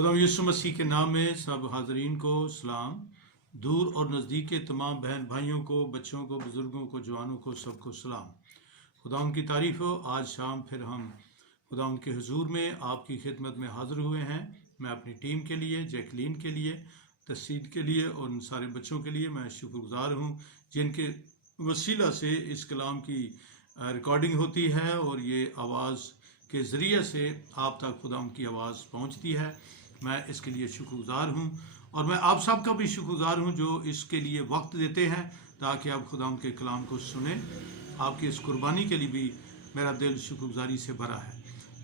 खुदा यीशु मसीह के नाम में सब हाजरीन को सलाम। दूर और नज़दीक के तमाम बहन भाइयों को, बच्चों को, बुज़ुर्गों को, जवानों को, सबको सलाम। खुदा उनकी तारीफ़ हो। आज शाम फिर हम खुदा उनके हुजूर में आपकी खिदमत में हाज़िर हुए हैं। मैं अपनी टीम के लिए, जैकलीन के लिए, तस्सीद के लिए और उन सारे बच्चों के लिए मैं शुक्रगुज़ार हूँ जिनके वसीला से इस कलाम की रिकॉर्डिंग होती है और ये आवाज़ के ज़रिए से आप तक खुदा की आवाज़ पहुँचती है। मैं इसके लिए शुक्रगुज़ार हूँ और मैं आप सब का भी शुक्रगुज़ार हूँ जो इसके लिए वक्त देते हैं ताकि आप खुदा के कलाम को सुने। आपकी इस कुर्बानी के लिए भी मेरा दिल शुक्रगुज़ारी से भरा है।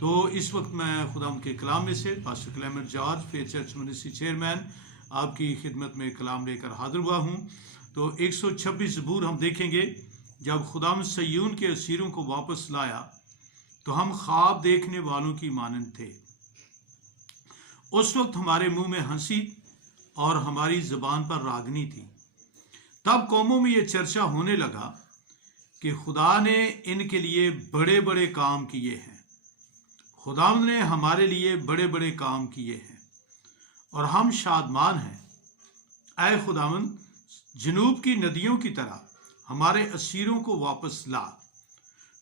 तो इस वक्त मैं खुदा के कलाम में से pastor Clement George, faith church ministry chairman, आपकी खिदमत में कलाम लेकर हाजिर हुआ हूँ। तो 126 ज़बूर हम देखेंगे। जब खुदा सय्यून के असीरों को वापस लाया तो हम ख्वाब देखने वालों की मानंद थे। उस वक्त हमारे मुंह में हंसी और हमारी ज़बान पर रागनी थी। तब कौमों में ये चर्चा होने लगा कि खुदा ने इनके लिए बड़े बड़े काम किए हैं। खुदा ने हमारे लिए बड़े बड़े काम किए हैं और हम शादमान हैं। ऐ खुदावंद, जनूब की नदियों की तरह हमारे असीरों को वापस ला।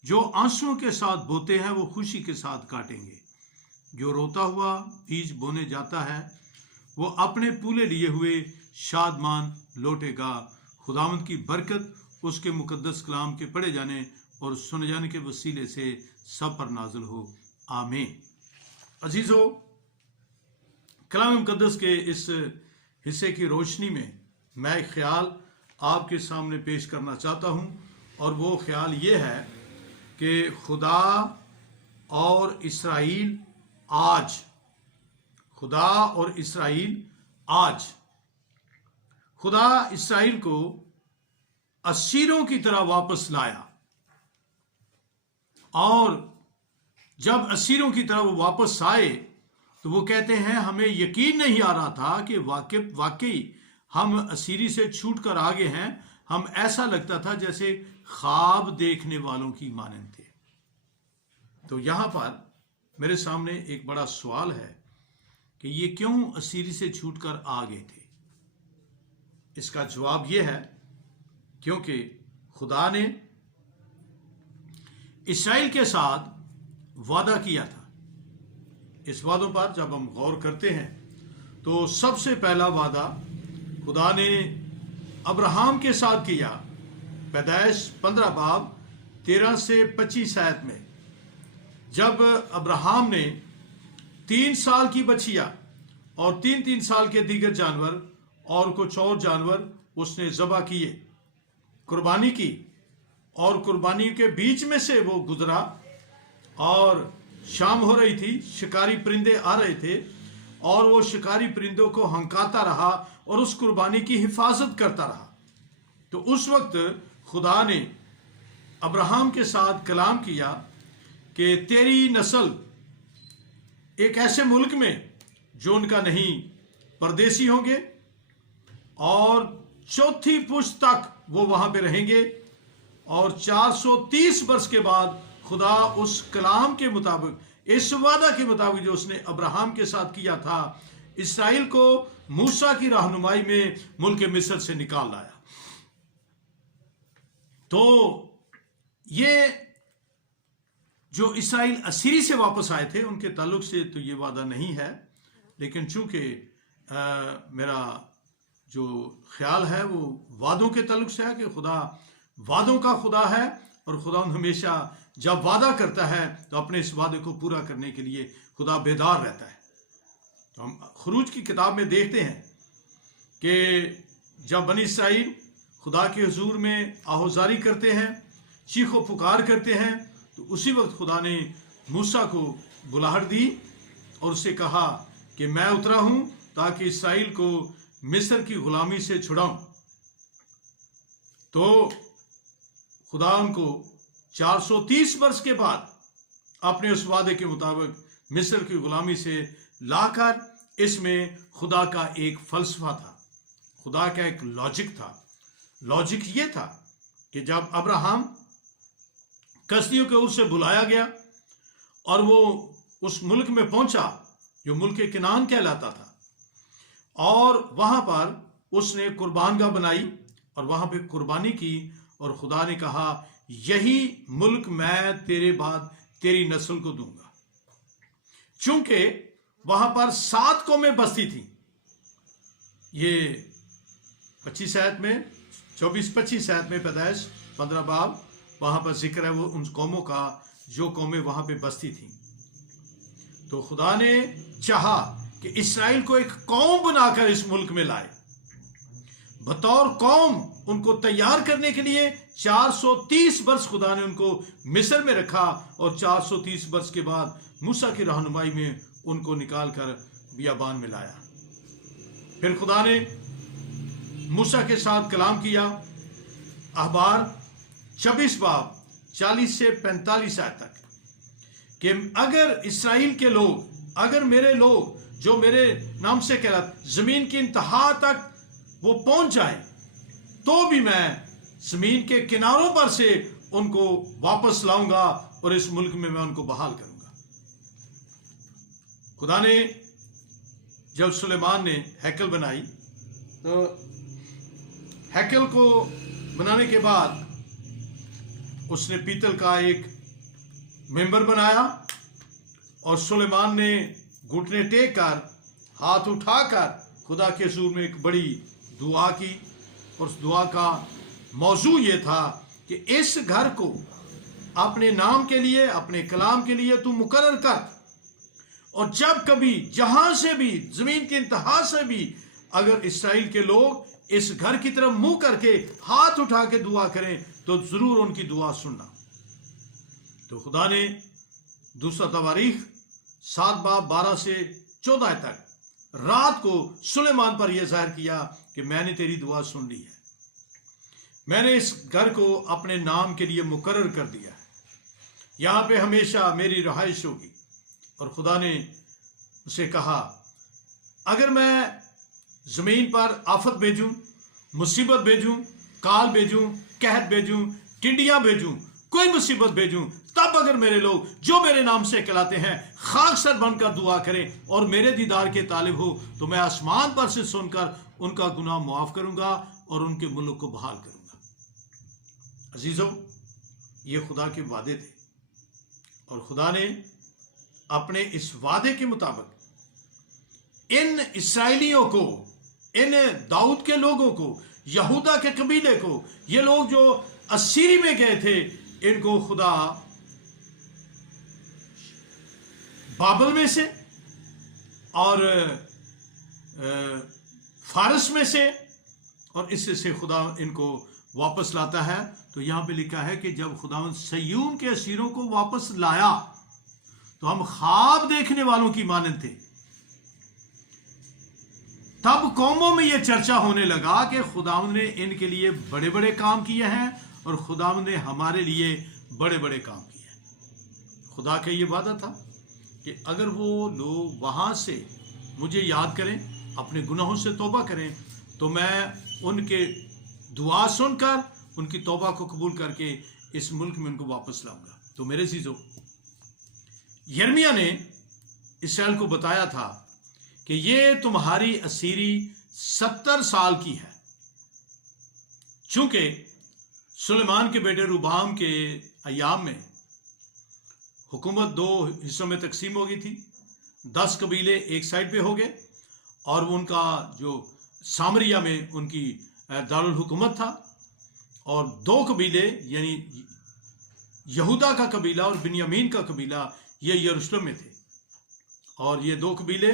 जो आंसुओं के साथ बोते हैं वो खुशी के साथ काटेंगे। जो रोता हुआ बीज बोने जाता है वो अपने पूले लिए हुए शादमान लौटेगा। खुदावंद की बरकत उसके मुकद्दस कलाम के पढ़े जाने और सुने जाने के वसीले से सब पर नाज़िल हो, आमीन। अजीजो, कलाम मुकद्दस के इस हिस्से की रोशनी में मैं एक ख्याल आपके सामने पेश करना चाहता हूँ और वो ख्याल ये है कि खुदा और इसराइल आज, खुदा और इसराइल आज। खुदा इसराइल को असीरों की तरह वापस लाया और जब असीरों की तरह वो वापस आए तो वो कहते हैं हमें यकीन नहीं आ रहा था कि वाकई हम असीरी से छूट कर आगे हैं। हम ऐसा लगता था जैसे ख्वाब देखने वालों की मानंद थे। तो यहां पर मेरे सामने एक बड़ा सवाल है कि ये क्यों असीरी से छूटकर आ गए थे। इसका जवाब यह है क्योंकि खुदा ने इस्राएल के साथ वादा किया था। इस वादों पर जब हम गौर करते हैं तो सबसे पहला वादा खुदा ने अब्राहम के साथ किया। पैदाइश 15 बाब 13 से 25 आयत में, जब अब्राहम ने 3 साल की बछिया और 3-3 साल के दीगर जानवर और कुछ और जानवर उसने ज़बह किए, कुर्बानी की और कुर्बानी के बीच में से वो गुजरा और शाम हो रही थी, शिकारी परिंदे आ रहे थे और वो शिकारी परिंदों को हंकाता रहा और उस कुर्बानी की हिफाजत करता रहा। तो उस वक्त खुदा ने अब्राहम के साथ कलाम किया कि तेरी नस्ल एक ऐसे मुल्क में जो उनका नहीं परदेसी होंगे और 4थी पुश्त तक वो वहां पे रहेंगे और 430 वर्ष के बाद खुदा उस कलाम के मुताबिक, इस वादा के मुताबिक जो उसने अब्राहम के साथ किया था, इसराइल को मूसा की रहनुमाई में मुल्क मिस्र से निकाल लाया। तो ये जो इसराइल असीरी से वापस आए थे उनके ताल्लुक से तो ये वादा नहीं है, लेकिन चूंकि मेरा जो ख्याल है वो वादों के ताल्लुक से है कि खुदा वादों का खुदा है और खुदा हमेशा जब वादा करता है तो अपने इस वादे को पूरा करने के लिए खुदा बेदार रहता है। तो हम खरूज की किताब में देखते हैं कि जब बनी इसराइल खुदा के हुजूर में आहोजारी करते हैं, चीखो पुकार करते हैं, तो उसी वक्त खुदा ने मूसा को बुलाहट दी और उससे कहा कि मैं उतरा हूं ताकि इसराइल को मिस्र की गुलामी से छुड़ाऊं। तो खुदा उनको 430 वर्ष के बाद अपने उस वादे के मुताबिक मिस्र की गुलामी से लाकर, इसमें खुदा का एक फलसफा था, खुदा का एक लॉजिक था। लॉजिक ये था कि जब अब्राहम कसदियों के ओर से बुलाया गया और वो उस मुल्क में पहुंचा جو ملک کنعان کہلاتا تھا، اور وہاں پر اس نے قربان گاہ بنائی اور وہاں پہ قربانی کی، اور خدا نے کہا یہی ملک میں تیرے بعد تیری نسل کو دوں گا، چونکہ وہاں پر 7 قومیں بستی تھیں۔ یہ 25 آیت میں 24-25 آیت میں پیدائش 15 باب وہاں پر ذکر ہے وہ ان قوموں کا جو قومیں وہاں پہ بستی تھیں۔ تو خدا نے چاہا کہ اسرائیل کو ایک قوم بنا کر اس ملک میں لائے، بطور قوم ان کو تیار کرنے کے لیے 430 برس خدا نے ان کو مصر میں رکھا، اور 430 برس کے بعد موسیٰ کی رہنمائی میں ان کو نکال کر بیابان میں لایا۔ پھر خدا نے موسیٰ کے ساتھ کلام کیا، احبار 26 باب 40 سے 45 آیت تک، کہ اگر اسرائیل کے لوگ، اگر میرے لوگ جو میرے نام سے کہلاتے زمین کی انتہا تک وہ پہنچ جائیں، تو بھی میں زمین کے کناروں پر سے ان کو واپس لاؤں گا اور اس ملک میں ان کو بحال کروں گا۔ خدا نے جب سلیمان نے ہیکل بنائی، تو ہیکل کو بنانے کے بعد اس نے پیتل کا ایک ممبر بنایا، اور سلیمان نے گھٹنے ٹیک کر ہاتھ اٹھا کر خدا کے حضور میں ایک بڑی دعا کی، اور اس دعا کا موضوع یہ تھا کہ اس گھر کو اپنے نام کے لیے، اپنے کلام کے لیے تو مقرر کر، اور جب کبھی جہاں سے بھی، زمین کی انتہا سے بھی اگر اسرائیل کے لوگ اس گھر کی طرف منہ کر کے ہاتھ اٹھا کے دعا کریں تو ضرور ان کی دعا سننا۔ تو خدا نے دوسرا تواریخ 7 باب 12 سے 14 تک رات کو سلیمان پر یہ ظاہر کیا کہ میں نے تیری دعا سن لی ہے، میں نے اس گھر کو اپنے نام کے لیے مقرر کر دیا ہے، یہاں پہ ہمیشہ میری رہائش ہوگی۔ اور خدا نے اسے کہا اگر میں زمین پر آفت بھیجوں، مصیبت بھیجوں، کال بھیجوں، قحط بھیجوں، ٹڈیاں بھیجوں، کوئی مصیبت بھیجوں، تب اگر میرے لوگ جو میرے نام سے کہلاتے ہیں خاک سر بن کر دعا کریں اور میرے دیدار کے طالب ہو، تو میں آسمان پر سے سن کر ان کا گناہ معاف کروں گا اور ان کے ملک کو بحال کروں گا۔ عزیزو، یہ خدا کے وعدے تھے، اور خدا نے اپنے اس وعدے کے مطابق ان اسرائیلیوں کو، ان داؤد کے لوگوں کو، یہودا کے قبیلے کو، یہ لوگ جو اسیری میں گئے تھے، ان کو خدا بابل میں سے اور فارس میں سے اور اس سے خدا ان کو واپس لاتا ہے۔ تو یہاں پہ لکھا ہے کہ جب خداوند صیون کے اسیروں کو واپس لایا تو ہم خواب دیکھنے والوں کی مانند تھے۔ تب قوموں میں یہ چرچا ہونے لگا کہ خداوند نے ان کے لیے بڑے بڑے کام کیے ہیں اور خداوند نے ہمارے لیے بڑے بڑے کام کیے ہیں۔ خدا کا یہ وعدہ تھا کہ اگر وہ لوگ وہاں سے مجھے یاد کریں، اپنے گناہوں سے توبہ کریں، تو میں ان کے دعا سن کر ان کی توبہ کو قبول کر کے اس ملک میں ان کو واپس لاؤں گا۔ تو میرے عزیزو، یرمیہ نے اسرائیل کو بتایا تھا کہ یہ تمہاری اسیری 70 سال کی ہے، چونکہ سلیمان کے بیٹے ربعام کے ایام میں حکومت 2 حصوں میں تقسیم ہو گئی تھی۔ 10 قبیلے ایک سائڈ پہ ہو گئے، اور ان کا جو سامریہ میں ان کی دارالحکومت تھا، اور 2 قبیلے یعنی یہودا کا قبیلہ اور بنیامین کا قبیلہ یہ یروشلم میں تھے، اور یہ 2 قبیلے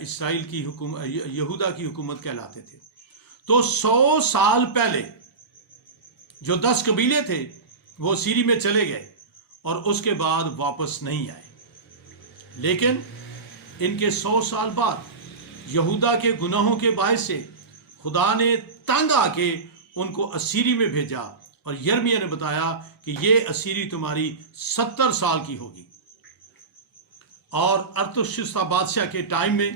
اسرائیل کی حکومت، یہودا کی حکومت کہلاتے تھے۔ تو 100 سال پہلے جو 10 قبیلے تھے وہ سیری میں چلے گئے اور اس کے بعد واپس نہیں آئے، لیکن ان کے 100 سال بعد یہودا کے گناہوں کے باعث سے خدا نے تنگ آ کے ان کو اسیری میں بھیجا، اور یرمیہ نے بتایا کہ یہ اسیری تمہاری 70 سال کی ہوگی۔ اور ارتششتہ بادشاہ کے ٹائم میں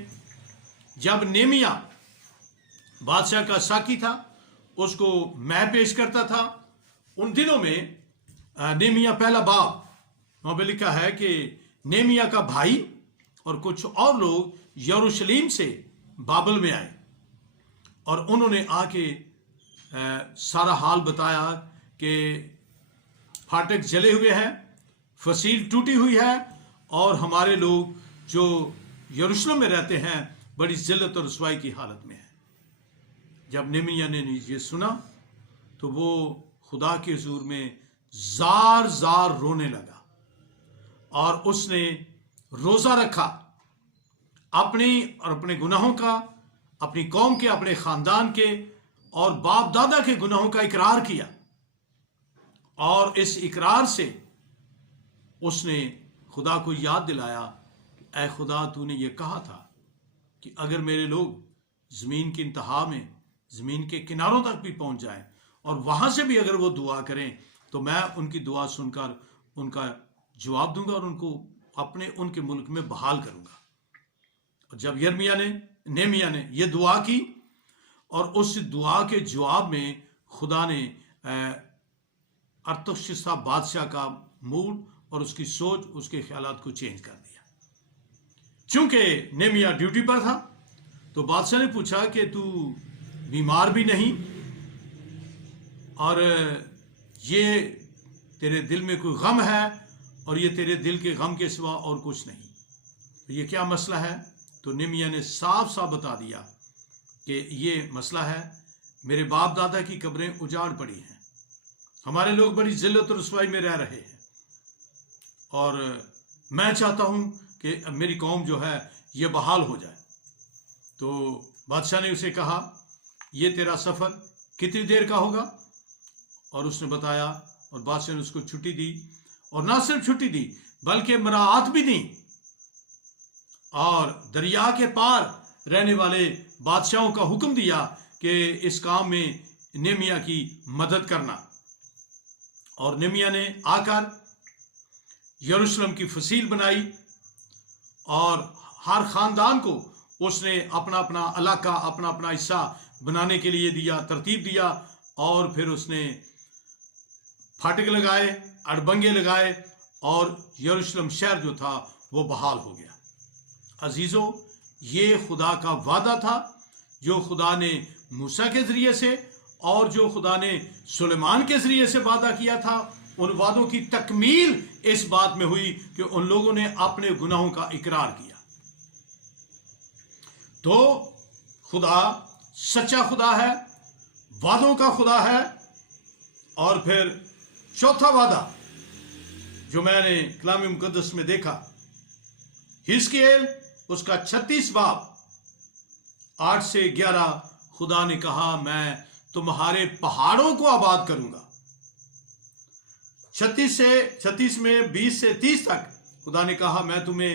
جب نیمیہ بادشاہ کا ساقی تھا، اس کو میں پیش کرتا تھا، ان دنوں میں نیمیہ پہلا باب وہاں پہ لکھا ہے کہ نیمیہ کا بھائی اور کچھ اور لوگ یروشلم سے بابل میں آئے اور انہوں نے آ کے سارا حال بتایا کہ پھاٹک جلے ہوئے ہیں، فصیل ٹوٹی ہوئی ہے، اور ہمارے لوگ جو یروشلم میں رہتے ہیں بڑی ذلت اور رسوائی کی حالت میں ہیں۔ جب نہمیا نے یہ سنا تو وہ خدا کے حضور میں زار زار رونے لگا، اور اس نے روزہ رکھا، اپنے گناہوں کا، اپنی قوم کے، اپنے خاندان کے اور باپ دادا کے گناہوں کا اقرار کیا، اور اس اقرار سے اس نے خدا کو یاد دلایا کہ اے خدا، تو نے یہ کہا تھا کہ اگر میرے لوگ زمین کی انتہا میں، زمین کے کناروں تک بھی پہنچ جائیں اور وہاں سے بھی اگر وہ دعا کریں تو میں ان کی دعا سن کر ان کا جواب دوں گا اور ان کو ان کے ملک میں بحال کروں گا۔ اور جب نہمیا نے یہ دعا کی، اور اس دعا کے جواب میں خدا نے ارتخشستہ بادشاہ کا موڈ اور اس کی سوچ، اس کے خیالات کو چینج کر دیا۔ چونکہ نہمیا ڈیوٹی پر تھا تو بادشاہ نے پوچھا کہ تو بیمار بھی نہیں، اور یہ تیرے دل میں کوئی غم ہے، اور یہ تیرے دل کے غم کے سوا اور کچھ نہیں، یہ کیا مسئلہ ہے؟ تو نہمیا نے صاف صاف بتا دیا کہ یہ مسئلہ ہے، میرے باپ دادا کی قبریں اجاڑ پڑی ہیں، ہمارے لوگ بڑی ذلت اور رسوائی میں رہ رہے ہیں، اور میں چاہتا ہوں کہ میری قوم جو ہے یہ بحال ہو جائے۔ تو بادشاہ نے اسے کہا، یہ تیرا سفر کتنی دیر کا ہوگا؟ اور اس نے بتایا، اور بادشاہ نے اس کو چھٹی دی، اور نہ صرف چھٹی دی بلکہ مراعات بھی دی، اور دریا کے پار رہنے والے بادشاہوں کا حکم دیا کہ اس کام میں نہمیا کی مدد کرنا۔ اور نہمیا نے آ کر یروشلم کی فصیل بنائی، اور ہر خاندان کو اس نے اپنا اپنا علاقہ، اپنا اپنا حصہ بنانے کے لیے دیا، ترتیب دیا، اور پھر اس نے پھاٹک لگائے، اڑبنگے لگائے، اور یروشلم شہر جو تھا وہ بحال ہو گیا۔ عزیزو، یہ خدا کا وعدہ تھا جو خدا نے موسیٰ کے ذریعے سے اور جو خدا نے سلیمان کے ذریعے سے وعدہ کیا تھا۔ ان وعدوں کی تکمیل اس بات میں ہوئی کہ ان لوگوں نے اپنے گناہوں کا اقرار کیا۔ تو خدا سچا خدا ہے، وعدوں کا خدا ہے۔ اور پھر چوتھا وعدہ جو میں نے کلام مقدس میں دیکھا، حزقیل اس کا 36 باب 8 سے 11، خدا نے کہا میں تمہارے پہاڑوں کو آباد کروں گا۔ 36 میں 20 سے 30 تک خدا نے کہا میں تمہیں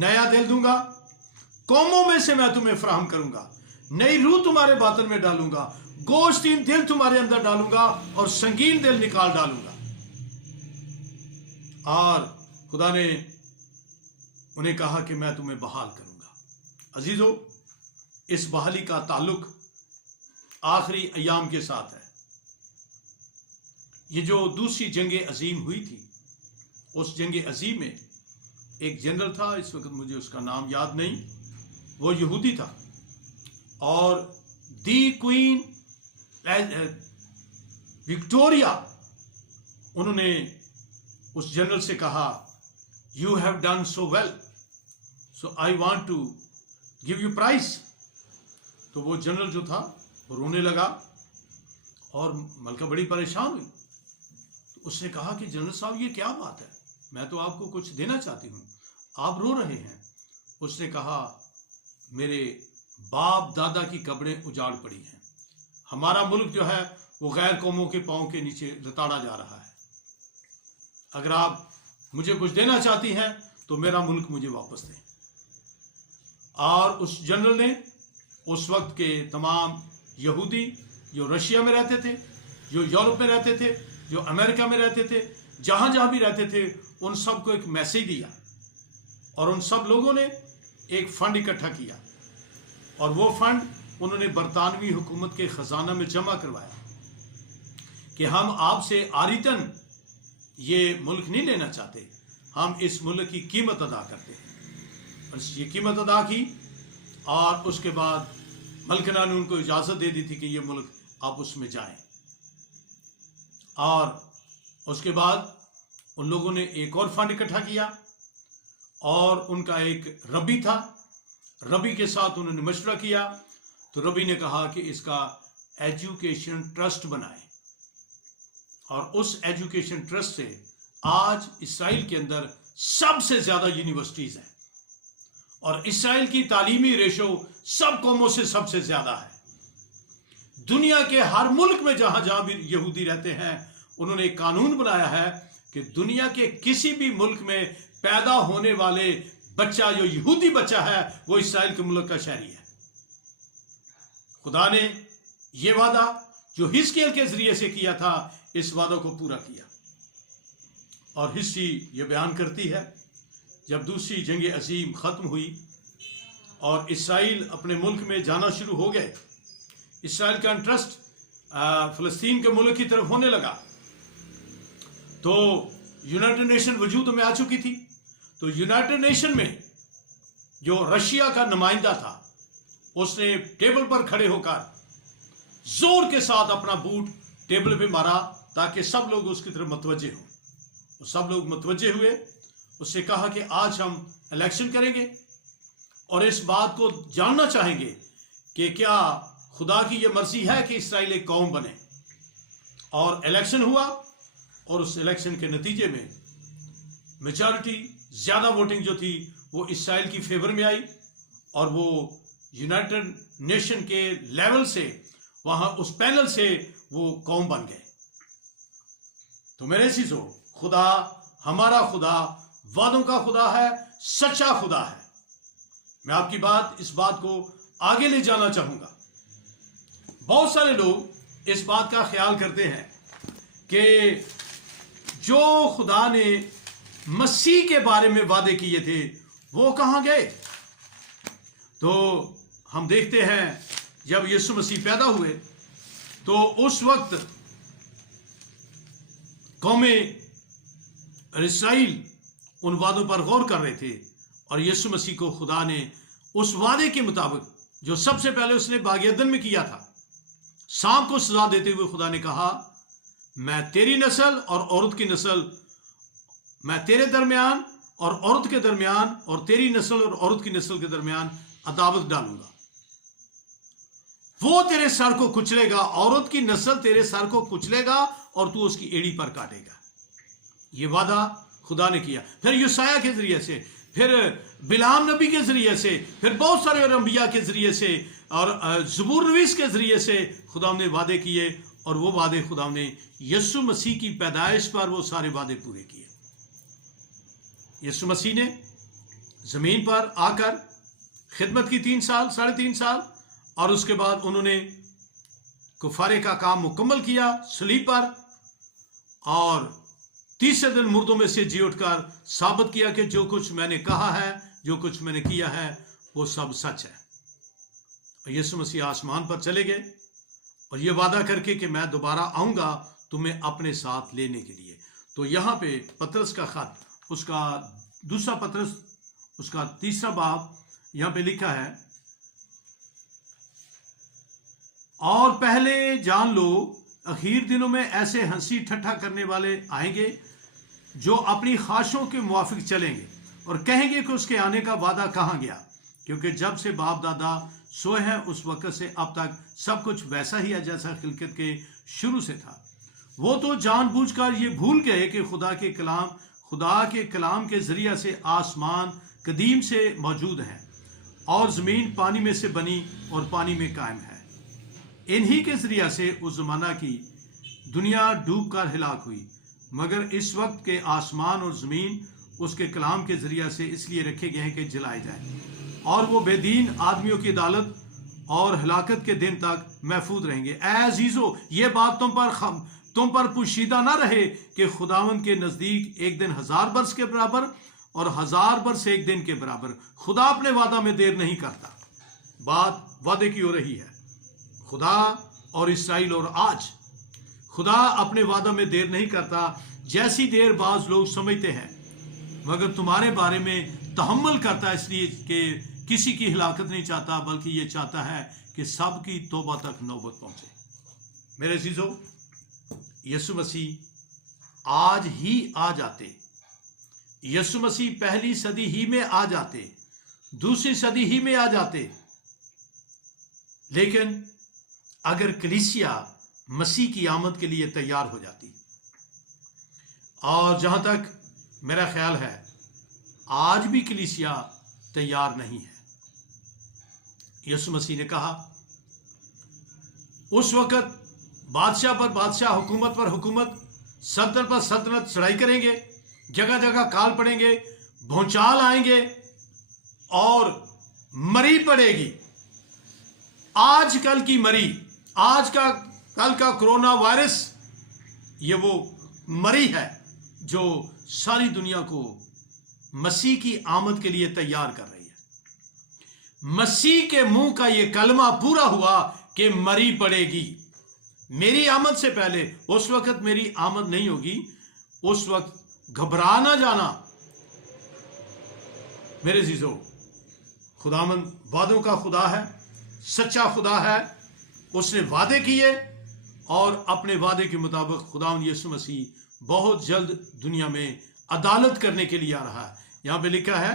نیا دل دوں گا، قوموں میں سے میں تمہیں فراہم کروں گا، نئی روح تمہارے باطن میں ڈالوں گا، گوشتین دل تمہارے اندر ڈالوں گا، اور سنگین دل نکال ڈالوں گا۔ اور خدا نے انہیں کہا کہ میں تمہیں بحال کروں گا۔ عزیزو، اس بحالی کا تعلق آخری ایام کے ساتھ ہے۔ یہ جو دوسری جنگ عظیم ہوئی تھی، اس جنگ عظیم میں ایک جنرل تھا، اس وقت مجھے اس کا نام یاد نہیں، وہ یہودی تھا، اور دی کوئین وکٹوریا، انہوں نے اس جنرل سے کہا You have done so well, so I want to give you prize۔ تو وہ جنرل جو تھا وہ رونے لگا، اور ملکہ بڑی پریشان ہوئی۔ تو اس نے کہا کہ جنرل صاحب یہ کیا بات ہے، میں تو آپ کو کچھ دینا چاہتی ہوں، آپ رو رہے ہیں۔ اس نے کہا میرے باپ دادا کی قبریں اجاڑ پڑی ہیں، ہمارا ملک جو ہے وہ غیر قوموں کے پاؤں کے نیچے لتاڑا جا رہا ہے، اگر آپ مجھے کچھ دینا چاہتی ہیں تو میرا ملک مجھے واپس دیں۔ اور اس جنرل نے اس وقت کے تمام یہودی جو رشیا میں رہتے تھے، جو یورپ میں رہتے تھے، جو امریکہ میں رہتے تھے، جہاں جہاں بھی رہتے تھے، ان سب کو ایک میسج دیا، اور ان سب لوگوں نے ایک فنڈ اکٹھا کیا، اور وہ فنڈ انہوں نے برطانوی حکومت کے خزانہ میں جمع کروایا کہ ہم آپ سے آریتن یہ ملک نہیں لینا چاہتے، ہم اس ملک کی قیمت ادا کرتے ہیں۔ اور बस ये कीमत अदा की और उसके बाद मलकना ने उनको इजाज़त दे दी थी कि ये मुल्क आप उसमें जाएं। और उसके बाद उन लोगों ने एक और फंड इकट्ठा किया और उनका एक रबी था, रबी के साथ उन्होंने मशवरा किया। तो रबी ने कहा कि इसका एजुकेशन ट्रस्ट बनाएं और उस एजुकेशन ट्रस्ट से आज इसराइल के अंदर सबसे ज्यादा यूनिवर्सिटीज हैं और इसराइल की तालीमी रेशो सब कौमों से सबसे ज्यादा है। दुनिया के हर मुल्क में जहां जहां भी यहूदी रहते हैं उन्होंने एक कानून बनाया है कि दुनिया के किसी भी मुल्क में पैदा होने वाले बच्चा जो यहूदी बच्चा है वो इसराइल के मुल्क का शहरी है। खुदा ने यह वादा जो हिजकिय्याह के जरिए से किया था इस वादों को पूरा किया। और हिस्ट्री ये बयान करती है जब दूसरी जंग अजीम खत्म हुई और इसराइल अपने मुल्क में जाना शुरू हो गए, इसराइल का इंटरेस्ट फलस्तीन के मुल्क की तरफ होने लगा, तो यूनाइटेड नेशन वजूद में आ चुकी थी। तो यूनाइटेड नेशन में जो रशिया का नुमाइंदा था उसने टेबल पर खड़े होकर जोर के साथ अपना बूट टेबल पे मारा ताकि सब लोग उसकी तरफ मतवज्जे हों। सब लोग मतवज्जे हुए। उससे कहा कि आज हम इलेक्शन करेंगे और इस बात को जानना चाहेंगे कि क्या खुदा की यह मर्जी है कि इसराइल एक कौम बने। और इलेक्शन हुआ और उस इलेक्शन के नतीजे में मेजॉरिटी ज्यादा वोटिंग जो थी वो इसराइल की फेवर में आई और वो यूनाइटेड नेशन के लेवल से वहां उस पैनल से वो कौम बन गए। तो मेरे अज़ीज़ों, खुदा, हमारा खुदा वादों का खुदा है, सच्चा खुदा है। मैं आपकी इस बात को आगे ले जाना चाहूंगा। बहुत सारे लोग इस बात का ख्याल करते हैं कि जो खुदा ने मसीह के बारे में वादे किए थे वो कहां गए। तो हम देखते हैं जब यीशु मसीह पैदा हुए तो उस वक्त कौमे इसराइल उन वादों पर गौर कर रहे थे और यीशु मसीह को खुदा ने उस वादे के मुताबिक जो सबसे पहले उसने बाग अदन में किया था, सांप को सजा देते हुए खुदा ने कहा, मैं तेरी नस्ल और औरत की नस्ल, मैं तेरे दरमियान और औरत के दरमियान और तेरी नस्ल और औरत की नस्ल के दरमियान अदावत डालूंगा। वो तेरे सर को कुचलेगा, औरत की नस्ल तेरे सर को कुचलेगा और तू उसकी एड़ी पर काटेगा। ये वादा खुदा ने किया। फिर यूसाया के जरिए से, फिर बिलाम नबी के जरिए से, फिर बहुत सारे अंबिया के जरिए से और ज़बूर नवीस के जरिए से खुदा ने वादे किए और वो वादे खुदा ने यीशु मसीह की पैदाइश पर वो सारे वादे पूरे किए। यीशु मसीह ने जमीन पर आकर खिदमत की 3 साल, 3.5 साल और उसके बाद उन्होंने कुफारे का काम मुकम्मल किया सलीब पर और तीसरे दिन मुर्दों में से जी उठकर साबित किया कि जो कुछ मैंने कहा है, जो कुछ मैंने किया है वो सब सच है। और यीशु मसीह आसमान पर चले गए और ये वादा करके कि मैं दोबारा आऊंगा तुम्हें अपने साथ लेने के लिए। तो यहाँ पे पतरस का खत, उसका दूसरा पतरस, उसका 3 बाब यहाँ पे लिखा है, और पहले जान लो अखीर दिनों में ऐसे हंसी ठट्ठा करने वाले आएंगे जो अपनी ख्वाहिशों के मुवाफिक चलेंगे और कहेंगे कि उसके आने का वादा कहाँ गया, क्योंकि जब से बाप दादा सोए हैं उस वक्त से अब तक सब कुछ वैसा ही है जैसा खिलकत के शुरू से था। वो तो जानबूझकर ये भूल गए कि खुदा के कलाम के जरिए से आसमान कदीम से मौजूद है और जमीन पानी में से बनी और पानी में कायम है। इन्हीं के जरिए से उस जमाना की दुनिया डूब कर हिलाक हुई, मगर इस वक्त के आसमान और जमीन उसके कलाम के जरिए से इसलिए रखे गए हैं कि जलाए जाए और वो बेदीन आदमियों की अदालत और हलाकत के दिन तक महफूज रहेंगे। ऐ अजीजो, ये बात तुम पर पुशीदा ना रहे कि खुदावंद के नजदीक एक दिन 1000 वर्ष के बराबर और 1000 वर्ष एक दिन के बराबर। खुदा अपने वादा में देर नहीं करता। बात वादे की हो रही है, खुदा और इसराइल। और आज खुदा अपने वादा में देर नहीं करता जैसी देर बाज लोग समझते हैं, मगर तुम्हारे बारे में तहम्मुल करता है, इसलिए कि किसी की हिलाकत नहीं चाहता, बल्कि ये चाहता है कि सब की तौबा तक नौबत पहुंचे। मेरे अजीजों, यीशु मसीह आज ही आ जाते, यीशु मसीह पहली सदी ही में आ जाते, दूसरी सदी ही में आ जाते, लेकिन अगर कलीसिया मसीह की आमद के लिए तैयार हो जाती, और जहां तक मेरा ख्याल है आज भी कलीसिया तैयार नहीं है। यीशु मसीह ने कहा उस वक्त बादशाह पर बादशाह, हुकूमत पर हुकूमत, सल्तनत पर सल्तनत चढ़ाई करेंगे, जगह जगह काल पड़ेंगे, भूचाल आएंगे और मरी पड़ेगी। आजकल की मरी, कल का कोरोना वायरस, ये वो मरी है जो सारी दुनिया को मसीह की आमद के लिए तैयार कर रही है। मसीह के मुंह का ये कलमा पूरा हुआ कि मरी पड़ेगी। मेरी आमद से पहले, उस वक्त मेरी आमद नहीं होगी, उस वक्त घबरा ना जाना। मेरे अजीजों, खुदावंद वादों का खुदा है, सच्चा खुदा है। उसने वादे किए और अपने वादे के मुताबिक खुदावंद यीशु मसीह बहुत जल्द दुनिया में अदालत करने के लिए आ रहा है। यहां पे लिखा है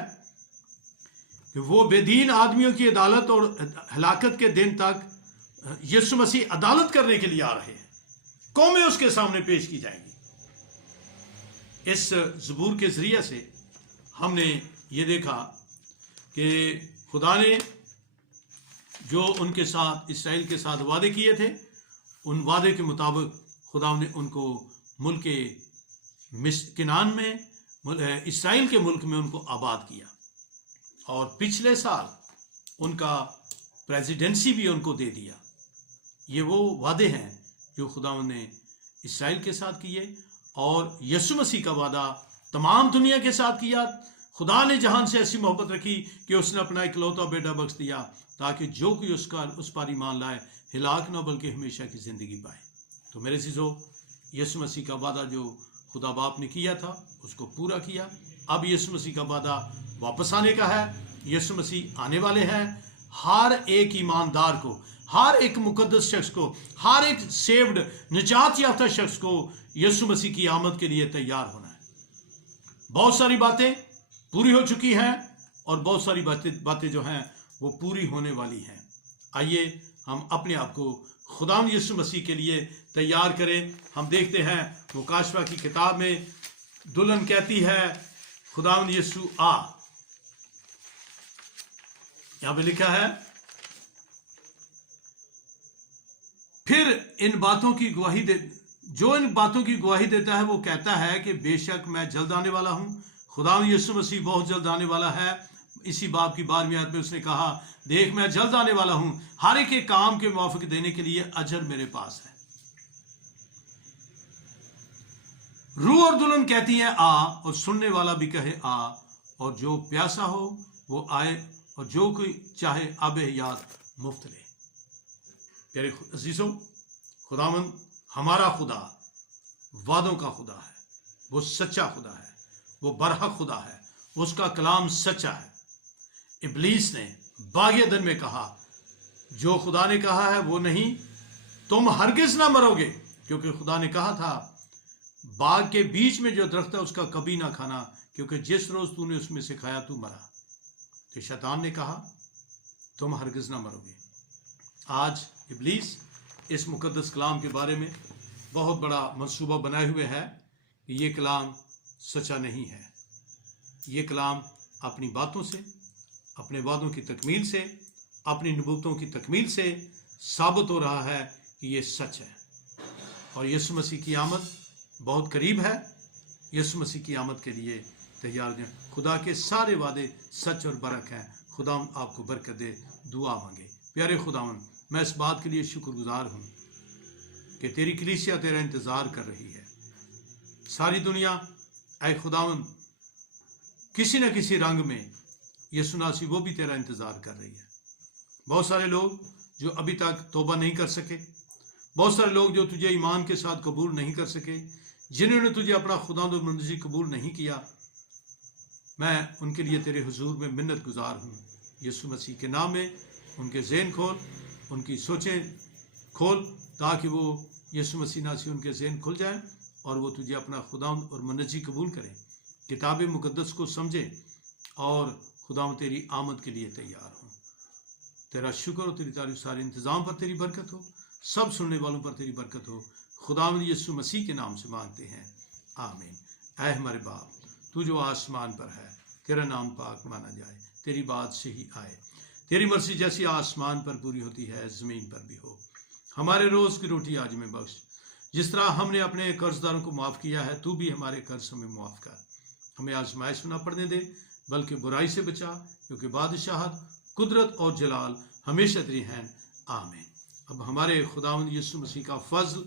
कि वो बेदीन आदमियों की अदालत और हलाकत के दिन तक यीशु मसीह अदालत करने के लिए आ रहे हैं। कौमें उसके सामने पेश की जाएंगी। इस ज़बूर के जरिए से हमने ये देखा कि खुदा ने जो उनके साथ, इसराइल के साथ वादे किए थे, उन वादे के मुताबिक खुदा ने उनको मुल्क किनान में, इसराइल के मुल्क में उनको आबाद किया, और पिछले साल उनका प्रेसिडेंसी भी उनको दे दिया। ये वो वादे हैं जो खुदा ने इसराइल के साथ किए, और यीशु मसीह का वादा तमाम दुनिया के साथ किया। खुदा ने जहान से ऐसी मोहब्बत रखी कि उसने अपना इकलौता बेटा बख्श दिया, ताकि जो कोई उस पर ईमान लाए हिलाक न बल्कि हमेशा की जिंदगी पाए। तो मेरे चीज़ों, यीशु मसीह का वादा जो खुदा बाप ने किया था उसको पूरा किया। अब यीशु मसीह का वादा वापस आने का है। यीशु मसीह आने वाले हैं। हर एक ईमानदार को, हर एक मुकद्दस शख्स को, हर एक सेव्ड निजात याफ्ता शख्स को यीशु मसीह की आमद के लिए तैयार होना है। बहुत सारी बातें पूरी हो चुकी हैं और बहुत सारी बातें जो हैं वो पूरी होने वाली हैं। आइए हम अपने आप को खुदावंद यीशु मसीह के लिए तैयार करें। हम देखते हैं मुकाशवा की किताब में दुल्हन कहती है, खुदावंद यीशु आ। यहां पे लिखा है, फिर इन बातों की गवाही जो इन बातों की गवाही देता है वो कहता है कि बेशक मैं जल्द आने वाला हूं। खुदावंद यीशु मसीह बहुत जल्द आने वाला है। इसी बाब की 12वीं आयत में उसने कहा, देख मैं जल्द आने वाला हूं, हर एक के काम के मुआफिक देने के लिए अजर मेरे पास है। रूह और दुल्हन कहती हैं आ, और सुनने वाला भी कहे आ, और जो प्यासा हो वो आए, और जो कोई चाहे आब हयात मुफ्त ले। प्यारे अजीजों, खुदावंद हमारा खुदा वादों का खुदा है, वो सच्चा खुदा है, वो बरहक खुदा है, उसका कलाम सच्चा है। इब्लीस ने बाग अदन में कहा, जो खुदा ने कहा है वो नहीं, तुम हरगिज ना मरोगे, क्योंकि खुदा ने कहा था बाग के बीच में जो दरख्त है उसका कभी ना खाना, क्योंकि जिस रोज तूने उसमें से खाया तू मरा। तो शैतान ने कहा तुम हरगिज ना मरोगे। आज इब्लीस इस मुकद्दस कलाम के बारे में बहुत बड़ा मंसूबा बनाए हुए है कि ये कलाम सच्चा नहीं है। ये कलाम अपनी बातों से, अपने वादों की तकमील से, अपनी नबूतों की तकमील से साबित हो रहा है कि ये सच है। और यीशु मसीह की आमद बहुत करीब है। यीशु मसीह की आमद के लिए तैयार रहें। खुदा के सारे वादे सच और बरक हैं। खुदा आपको बरकत दे। दुआ मांगे। प्यारे खुदावन, मैं इस बात के लिए शुक्रगुजार हूँ कि तेरी कलीसिया तेरा इंतज़ार कर रही है। सारी दुनिया ऐ खुदावन किसी न किसी रंग में यीशु नासी वो भी तेरा इंतज़ार कर रही है। बहुत सारे लोग जो अभी तक तौबा नहीं कर सके, बहुत सारे लोग जो तुझे ईमान के साथ कबूल नहीं कर सके, जिन्होंने तुझे अपना खुदा और मुंजी कबूल नहीं किया, میں ان کے لیے تیرے حضور میں منت گزار ہوں، یسوع مسیح کے نام میں ان کے ذہن کھول، ان کی سوچیں کھول، تاکہ وہ یسوع مسیح ناسی ان کے ذہن کھل جائیں اور وہ تجھے اپنا خداوند اور منجی قبول کریں، کتاب مقدس کو سمجھیں اور خداوند تیری آمد کے لیے تیار ہوں۔ تیرا شکر اور تیری تعریف، سارے انتظام پر تیری برکت ہو، سب سننے والوں پر تیری برکت ہو، خداوند یسوع مسیح کے نام سے مانگتے ہیں، آمین۔ اے ہمارے باپ، تو جو آسمان پر ہے، تیرا نام پاک مانا جائے، تیری بات صحیح آئے، تیری مرضی جیسی آسمان پر پوری ہوتی ہے زمین پر بھی ہو۔ ہمارے روز کی روٹی آج میں بخش، جس طرح ہم نے اپنے قرض داروں کو معاف کیا ہے، تو بھی ہمارے قرض ہمیں معاف کر، ہمیں آزمائش میں نہ پڑنے دے بلکہ برائی سے بچا، کیونکہ بادشاہت، قدرت اور جلال ہمیشہ تیری ہیں، آمین۔ اب ہمارے خداوند یسوع مسیح کا فضل،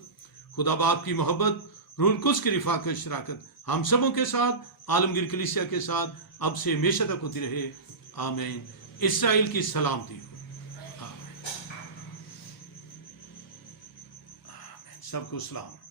خدا باپ کی محبت، روح القدس کی رفاقت و شراکت ہم سبوں کے ساتھ، عالمگیر کلیسیا کے ساتھ اب سے ہمیشہ تک ہوتی رہے، آمین۔ اسرائیل کی سلامتی ہو، آمین۔ آمین۔ سب کو سلام۔